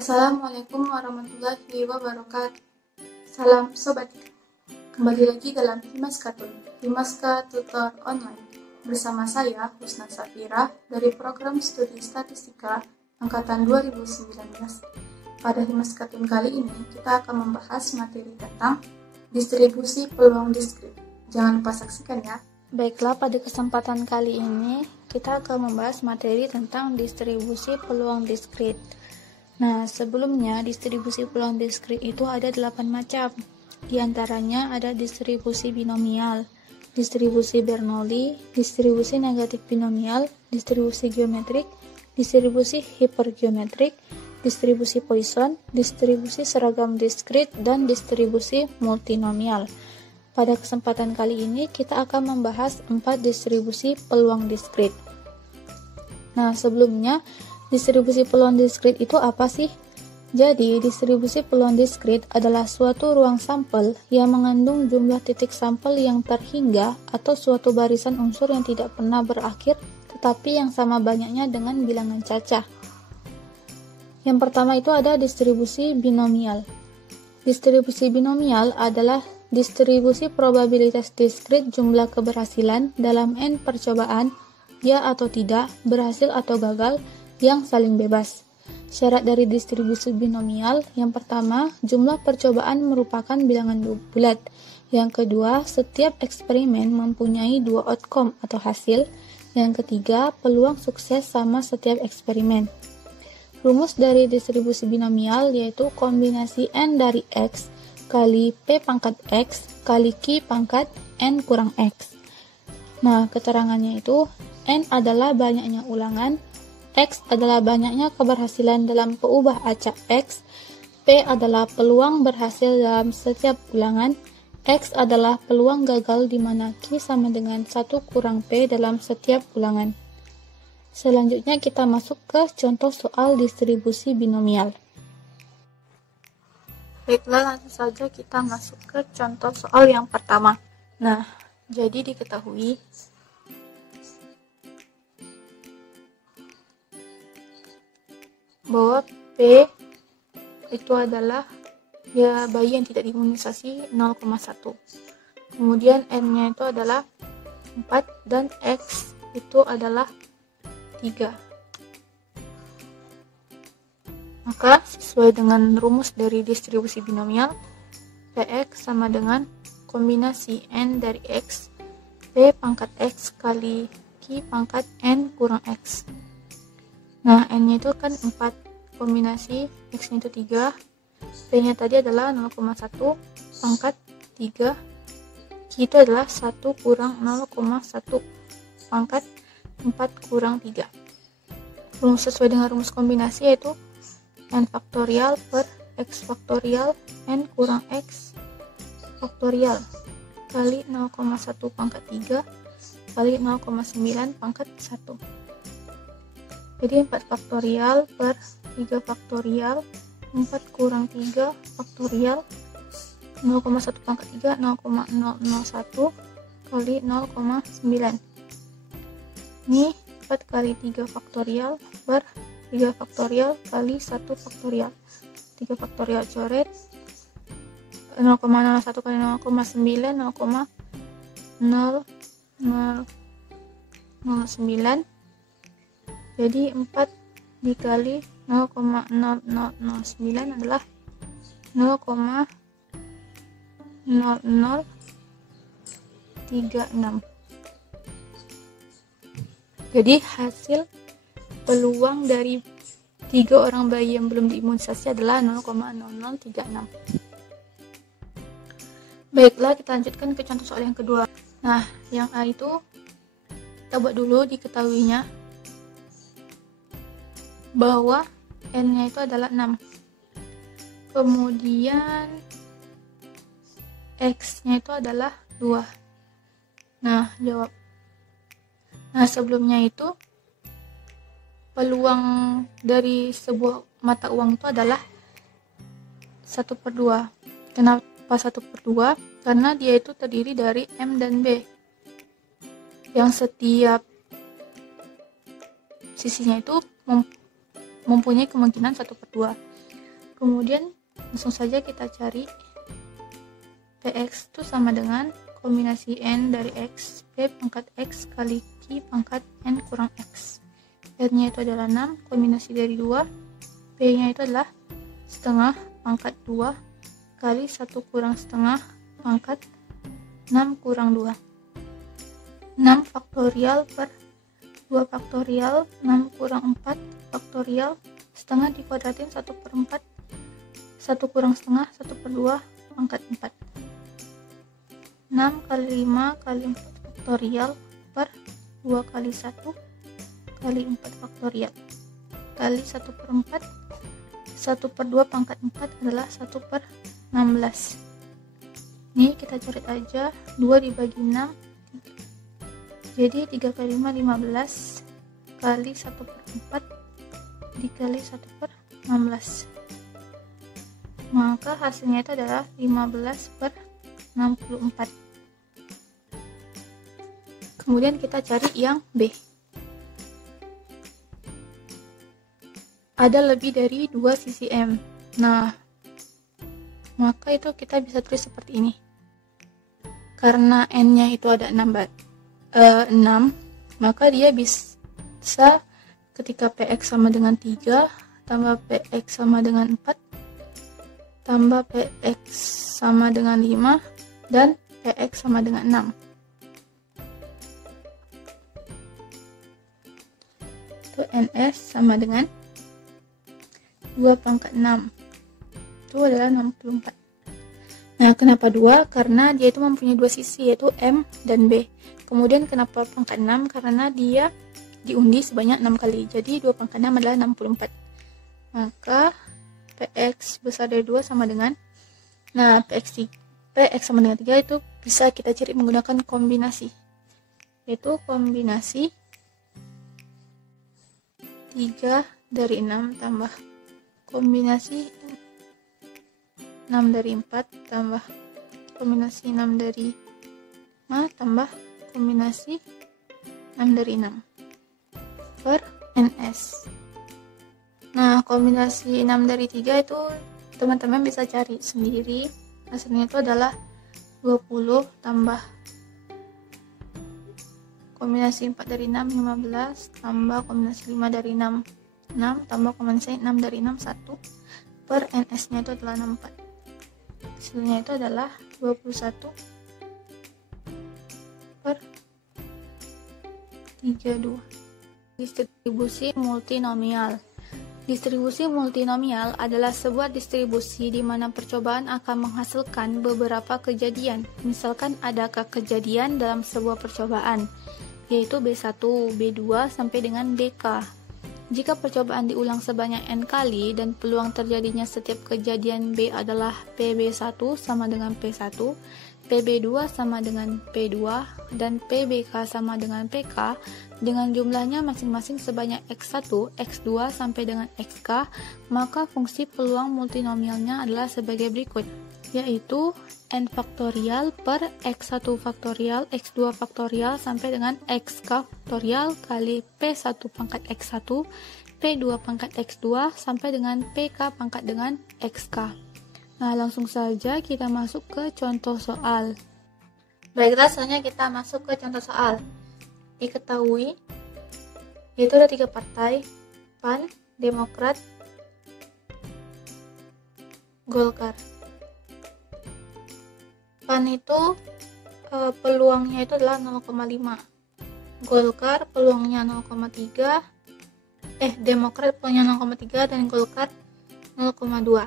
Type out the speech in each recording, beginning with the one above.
Assalamualaikum warahmatullahi wabarakatuh. Salam Sobat. Kembali lagi dalam Himaskatun, Himaska Tutor Online. Bersama saya, Husna Safira, dari Program Studi Statistika Angkatan 2019. Pada Himaskatun kali ini, kita akan membahas materi tentang distribusi peluang diskrit. Jangan lupa saksikan ya. Baiklah, pada kesempatan kali ini, kita akan membahas materi tentang distribusi peluang diskrit. Nah, sebelumnya distribusi peluang diskrit itu ada 8 macam. Di antaranya ada distribusi binomial, distribusi Bernoulli, distribusi negatif binomial, distribusi geometrik, distribusi hipergeometrik, distribusi Poisson, distribusi seragam diskrit, dan distribusi multinomial. Pada kesempatan kali ini kita akan membahas 4 distribusi peluang diskrit. Nah, sebelumnya distribusi peluang diskrit itu apa sih? Jadi, distribusi peluang diskrit adalah suatu ruang sampel yang mengandung jumlah titik sampel yang terhingga atau suatu barisan unsur yang tidak pernah berakhir tetapi yang sama banyaknya dengan bilangan cacah. Yang pertama itu ada distribusi binomial. Distribusi binomial adalah distribusi probabilitas diskrit jumlah keberhasilan dalam n percobaan, ya atau tidak, berhasil atau gagal, yang saling bebas. Syarat dari distribusi binomial, yang pertama, jumlah percobaan merupakan bilangan bulat. Yang kedua, setiap eksperimen mempunyai 2 outcome atau hasil. Yang ketiga, peluang sukses sama setiap eksperimen. Rumus dari distribusi binomial yaitu kombinasi n dari x kali p pangkat x kali q pangkat n kurang x. Nah, keterangannya itu n adalah banyaknya ulangan, X adalah banyaknya keberhasilan dalam peubah acak X, P adalah peluang berhasil dalam setiap ulangan, X adalah peluang gagal di mana Q sama dengan 1 kurang P dalam setiap ulangan. Selanjutnya kita masuk ke contoh soal distribusi binomial. Baiklah, langsung saja kita masuk ke contoh soal yang pertama. Nah, jadi diketahui bahwa P itu adalah bayi yang tidak diimunisasi 0,1. Kemudian N-nya itu adalah 4 dan X itu adalah 3. Maka sesuai dengan rumus dari distribusi binomial, Px sama dengan kombinasi N dari X, P pangkat X kali Q pangkat N kurang X. Nah, N-nya itu kan 4, kombinasi X-nya itu 3, P-nya tadi adalah 0,1 pangkat 3, Q itu adalah 1 kurang 0,1 pangkat 4 kurang 3. Rumus sesuai dengan rumus kombinasi yaitu N faktorial per X faktorial N kurang X faktorial kali 0,1 pangkat 3 kali 0,9 pangkat 1. Jadi 4 faktorial per 3 faktorial 4 kurang 3 faktorial 0,1 pangkat 3 0,001 kali 0,9. Ini 4 kali 3 faktorial per 3 faktorial kali 1 faktorial. 3 faktorial coret, 0,01 kali 0,9 0,0009. Jadi 4 dikali 0,0009 adalah 0,0036. Jadi hasil peluang dari 3 orang bayi yang belum diimunisasi adalah 0,0036. Baiklah, kita lanjutkan ke contoh soal yang kedua. Nah, yang A itu kita buat dulu diketahuinya bahwa N-nya itu adalah 6. Kemudian X-nya itu adalah 2. Nah, jawab. Nah, sebelumnya itu peluang dari sebuah mata uang itu adalah 1/2. Kenapa 1/2? Karena dia itu terdiri dari M dan B, yang setiap sisinya itu mempunyai kemungkinan 1/2. Kemudian langsung saja kita cari Px itu sama dengan kombinasi n dari x, p pangkat x kali q pangkat n kurang x. N-nya itu adalah 6, kombinasi dari 2, p-nya itu adalah setengah pangkat 2 kali 1 kurang setengah pangkat 6 kurang 2. 6 faktorial per 2 faktorial, 6 kurang 4 faktorial, setengah dikuadratin 1 per 4, 1 kurang setengah, 1 per 2 pangkat 4. 6 kali 5 kali 4 faktorial per 2 kali 1 kali 4 faktorial kali 1 per 4, 1 per 2 pangkat 4 adalah 1 per 16. Ini kita coret aja, 2 dibagi 6, jadi 3 kali 5, 15 kali 1 per 4 dikali 1 per 16. Maka hasilnya itu adalah 15 per 64. Kemudian kita cari yang B. Ada lebih dari 2 sisi M. Nah, maka itu kita bisa tulis seperti ini. Karena N-nya itu ada 6, maka dia bisa ketika PX sama dengan 3, tambah PX sama dengan 4, tambah PX sama dengan 5, dan PX sama dengan 6. Itu NS sama dengan 2 pangkat 6. Itu adalah 64. Nah, kenapa 2? Karena dia itu mempunyai 2 sisi, yaitu M dan B. Kemudian kenapa pangkat 6? Karena dia diundi sebanyak 6 kali. Jadi 2 pangkat 6 adalah 64. Maka PX besar dari 2 sama dengan, nah PX sama dengan 3 itu bisa kita cari menggunakan kombinasi. Yaitu kombinasi 3 dari 6 tambah kombinasi 6 dari 4 tambah kombinasi 6 dari 5 tambah kombinasi 6 dari 6 per NS. Nah, kombinasi 6 dari 3 itu teman-teman bisa cari sendiri. Hasilnya itu adalah 20 tambah kombinasi 4 dari 6, 15 tambah kombinasi 5 dari 6, 6 tambah kombinasi 6 dari 6, 1 per NS nya itu adalah 64. Hasilnya itu adalah 21 per 32. Distribusi multinomial. Distribusi multinomial adalah sebuah distribusi di mana percobaan akan menghasilkan beberapa kejadian. Misalkan adakah kejadian dalam sebuah percobaan, yaitu B1, B2 sampai dengan BK. Jika percobaan diulang sebanyak n kali dan peluang terjadinya setiap kejadian B adalah PB1 sama dengan P1, PB2 sama dengan P2, dan PBK sama dengan PK, dengan jumlahnya masing-masing sebanyak X1, X2 sampai dengan XK, maka fungsi peluang multinomialnya adalah sebagai berikut, yaitu n faktorial per x1 faktorial, x2 faktorial sampai dengan xk faktorial kali p1 pangkat x1, p2 pangkat x2 sampai dengan pk pangkat dengan xk. Nah, langsung saja kita masuk ke contoh soal. Baiklah, selanjutnya kita masuk ke contoh soal. Diketahui yaitu ada 3 partai, PAN, Demokrat, Golkar. PAN itu peluangnya itu adalah 0,5, Golkar peluangnya 0,3, Demokrat peluangnya 0,3 dan Golkar 0,2.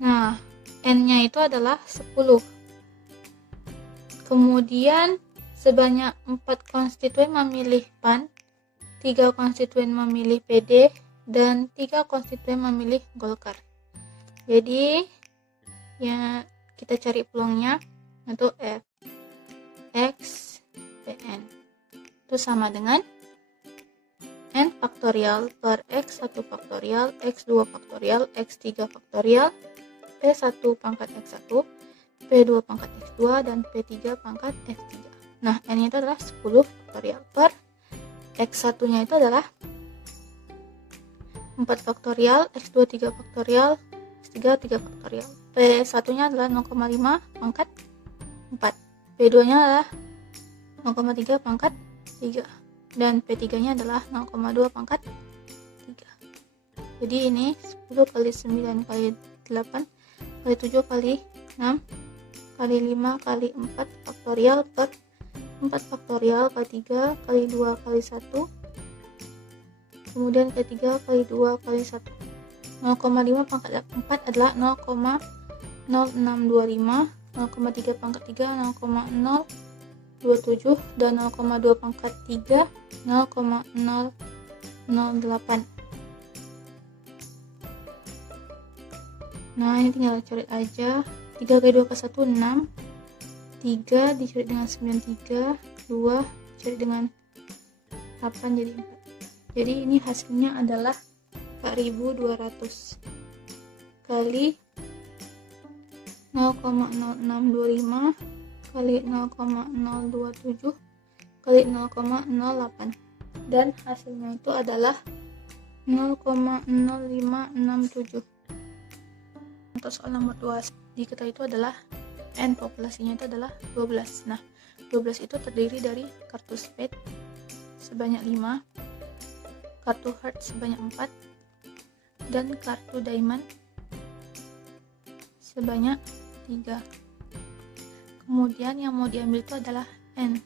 Nah, N-nya itu adalah 10. Kemudian sebanyak 4 konstituen memilih PAN, 3 konstituen memilih PD, dan 3 konstituen memilih Golkar. Jadi ya kita cari peluangnya untuk F X PN itu sama dengan N faktorial per X1 faktorial, X2 faktorial, X3 faktorial, P1 pangkat X1, P2 pangkat X2, dan P3 pangkat X3. Nah, N itu adalah 10 faktorial per X1 nya itu adalah 4 faktorial, X2 3 faktorial, 3, 3 faktorial. P1 nya adalah 0,5 pangkat 4, P2 nya adalah 0,3 pangkat 3, dan P3 nya adalah 0,2 pangkat 3. Jadi ini 10 kali 9 kali 8 kali 7 kali 6 kali 5 kali 4 faktorial per 4 faktorial kali 3 kali 2 kali 1, kemudian kali 3 kali 2 kali 1. 0,5 pangkat 4 adalah 0,0625, 0,3 pangkat 3 0,027, dan 0,2 pangkat 3 0,008. Nah, ini tinggal coret aja. 3 kali 2 ke 1 6, 3 dicoret dengan 9, 3, 2 dicoret dengan 8 jadi 4. Jadi ini hasilnya adalah 4200 kali 0,0625 kali 0,027 kali 0,08, dan hasilnya itu adalah 0,0567. Untuk soal nomor 2, di kita itu adalah N populasinya itu adalah 12. Nah, 12 itu terdiri dari kartu spade sebanyak 5, kartu heart sebanyak 4, dan kartu diamond sebanyak 3. Kemudian yang mau diambil itu adalah N,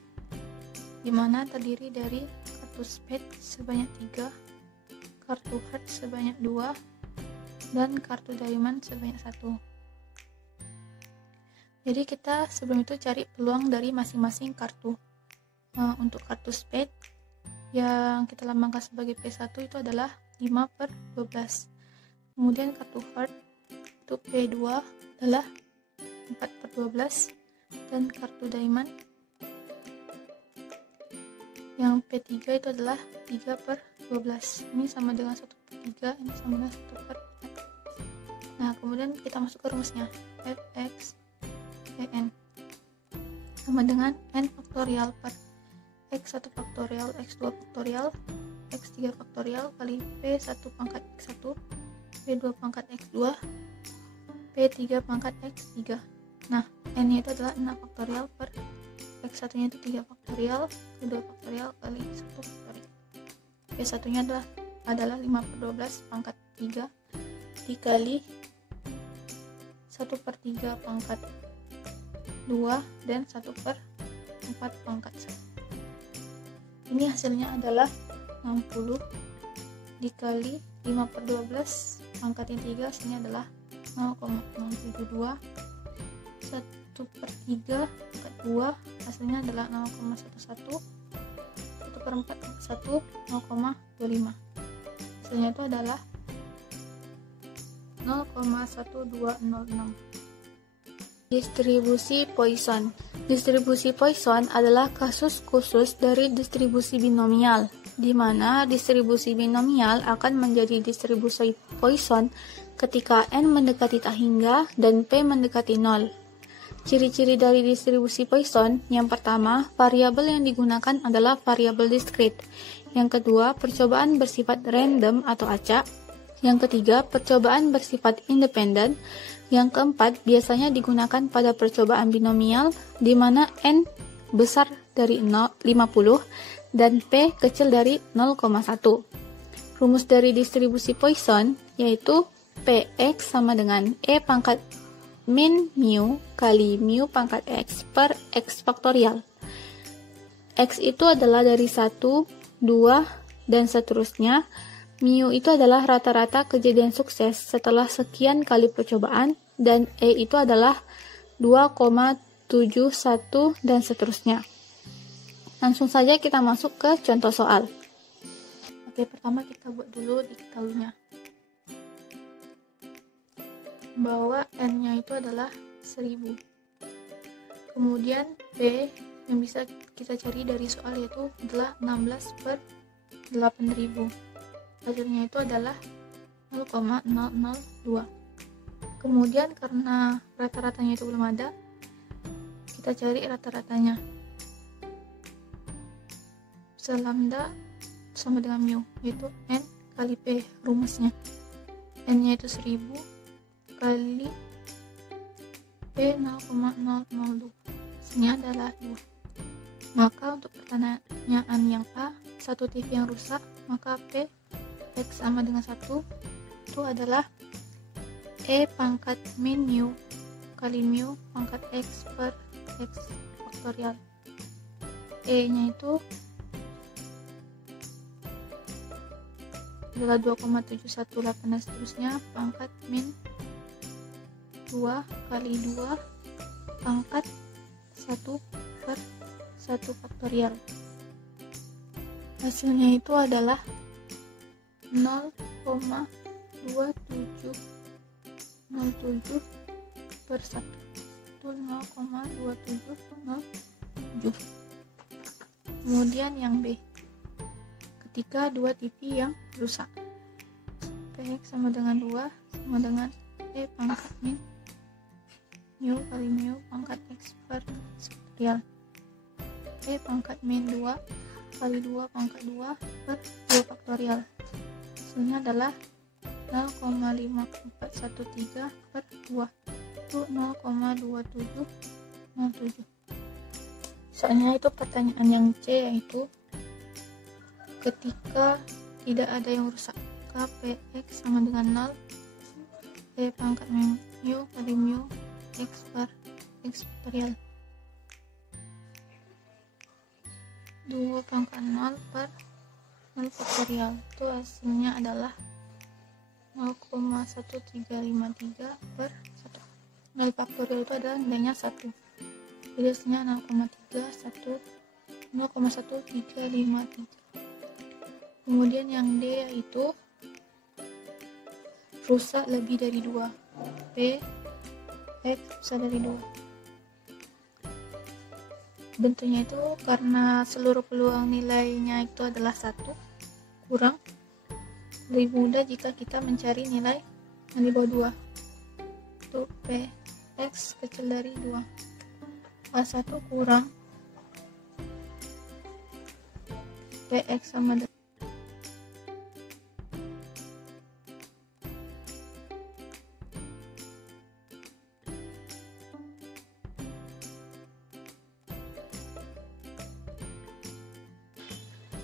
dimana terdiri dari kartu spade sebanyak 3, kartu heart sebanyak 2, dan kartu diamond sebanyak 1. Jadi kita sebelum itu cari peluang dari masing-masing kartu. Untuk kartu spade yang kita lambangkan sebagai P1 itu adalah 5/12. Kemudian kartu heart itu P2 adalah 4/12, dan kartu diamond yang P3 itu adalah 3/12. Ini sama dengan 1/3, ini sama dengan 1/4. Nah, kemudian kita masuk ke rumusnya. Fx Pn sama dengan n faktorial per x1 faktorial, x2 faktorial, x3 faktorial kali p1 pangkat x1, p2 pangkat x2, p3 pangkat x3. Nah, n-nya itu adalah 6 faktorial per x1 nya itu 3 faktorial, p2 faktorial kali 1 faktorial. P1 nya adalah 5/12 pangkat 3 dikali 1/3 pangkat 2 dan 1/4 pangkat 1. Ini hasilnya adalah 60 dikali 5/12 pangkatnya 3, hasilnya adalah 0,072. 1/3 pangkat 2 hasilnya adalah 0,11. 1/4 pangkat 1 0,25. Hasilnya itu adalah 0,1206. Distribusi Poisson. Distribusi Poisson adalah kasus khusus dari distribusi binomial, di mana distribusi binomial akan menjadi distribusi Poisson ketika n mendekati tak hingga dan p mendekati 0. Ciri-ciri dari distribusi Poisson: yang pertama, variabel yang digunakan adalah variabel diskrit. Yang kedua, percobaan bersifat random atau acak. Yang ketiga, percobaan bersifat independen. Yang keempat, biasanya digunakan pada percobaan binomial di mana n besar dari 50 dan p kecil dari 0,1. Rumus dari distribusi Poisson yaitu Px sama dengan E pangkat min mu kali mu pangkat x per x faktorial. X itu adalah dari 1, 2, dan seterusnya. Mu itu adalah rata-rata kejadian sukses setelah sekian kali percobaan, dan E itu adalah 2,71 dan seterusnya. Langsung saja kita masuk ke contoh soal. Oke, pertama kita buat dulu diktalunya. Bahwa n-nya itu adalah 1000. Kemudian P yang bisa kita cari dari soal yaitu adalah 16/8000. Hasilnya itu adalah 0,002. Kemudian karena rata-ratanya itu belum ada, kita cari rata-ratanya. Lambda sama dengan mu, yaitu n kali p rumusnya. N-nya itu 1000 kali P 0,002, hasilnya adalah 2. Maka untuk pertanyaan yang A, 1 TV yang rusak, maka P X sama dengan 1 itu adalah E pangkat min mu kali mu pangkat X per X faktorial. E nya itu adalah 2,718 dan seterusnya, pangkat min 2 kali 2 pangkat 1 per 1 faktorial. Hasilnya itu adalah 0,2707 per 1. Itu 0,2707. Kemudian yang B, ketika 2 TV yang rusak, Px sama dengan 2 sama dengan E pangkat min mu kali mu pangkat X per X faktorial. E pangkat min 2 kali 2 pangkat 2 per 2 faktorial. Hasilnya adalah 0,5413 per 2, itu 0,2707. Soalnya itu pertanyaan yang C, yaitu ketika tidak ada yang rusak, Px sama dengan 0, E pangkat mu kali mu X per X faktorial. 2 pangkat 0 per 0 faktorial, itu hasilnya adalah 0,1353 per 1. 0 faktorial itu adalah nilainya 1, jadi hasilnya 0,1353. Kemudian yang D yaitu rusak lebih dari 2, P X rusak dari 2. Bentuknya itu karena seluruh peluang nilainya itu adalah 1 kurang, lebih mudah jika kita mencari nilai yang di bawah 2. Itu P X kecil dari 2. A1 kurang Px sama dengan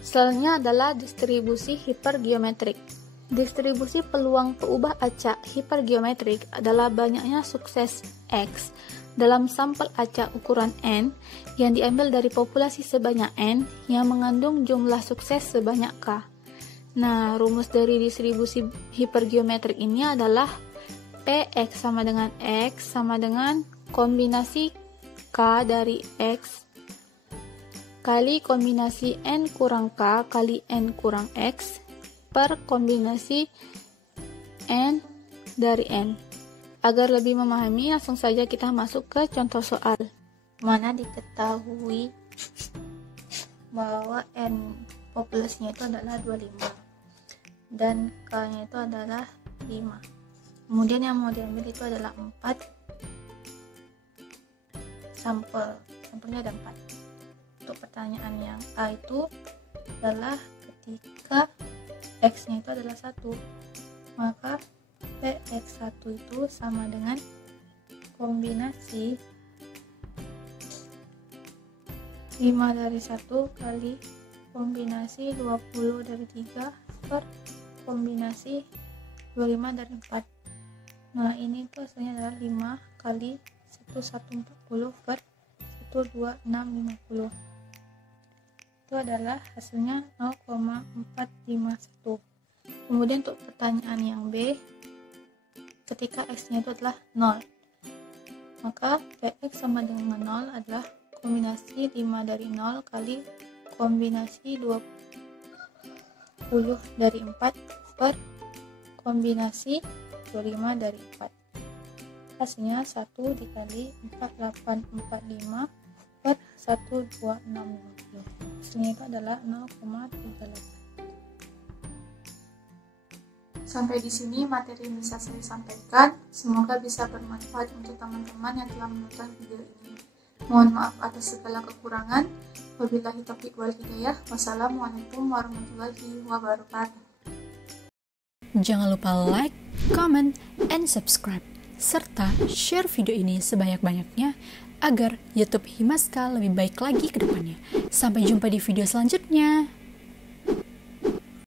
Selanjutnya adalah distribusi hipergeometrik. Distribusi peluang peubah acak hipergeometrik adalah banyaknya sukses X dalam sampel acak ukuran N yang diambil dari populasi sebanyak N yang mengandung jumlah sukses sebanyak K. Nah, rumus dari distribusi hipergeometrik ini adalah Px sama dengan X sama dengan kombinasi K dari X kali kombinasi N kurang K kali N kurang X per kombinasi N dari N. Agar lebih memahami, langsung saja kita masuk ke contoh soal. mana diketahui bahwa N populasinya itu adalah 25 dan K nya itu adalah 5. Kemudian yang mau diambil itu adalah 4 sampelnya ada 4. Untuk pertanyaan yang A itu adalah ketika X nya itu adalah 1, maka Px1 itu sama dengan kombinasi 5 dari 1 kali kombinasi 20 dari 3 per kombinasi 25 dari 4. Nah, ini tuh hasilnya adalah 5 kali 1140 per 12650. Itu adalah hasilnya 0,451. Kemudian untuk pertanyaan yang B, ketika X nya itu adalah 0, maka Px sama dengan 0 adalah kombinasi 5 dari 0 kali kombinasi 20 dari 4 per kombinasi 25 dari 4. Hasilnya 1 dikali 4845 per 12650. Hasilnya itu adalah 0,38. Sampai di sini materi yang bisa saya sampaikan. Semoga bisa bermanfaat untuk teman-teman yang telah menonton video ini. Mohon maaf atas segala kekurangan. Wabillahi taufiq wal hidayah. Wassalamualaikum warahmatullahi wabarakatuh. Jangan lupa like, comment, and subscribe. serta share video ini sebanyak-banyaknya agar YouTube Himaska lebih baik lagi ke depannya. Sampai jumpa di video selanjutnya.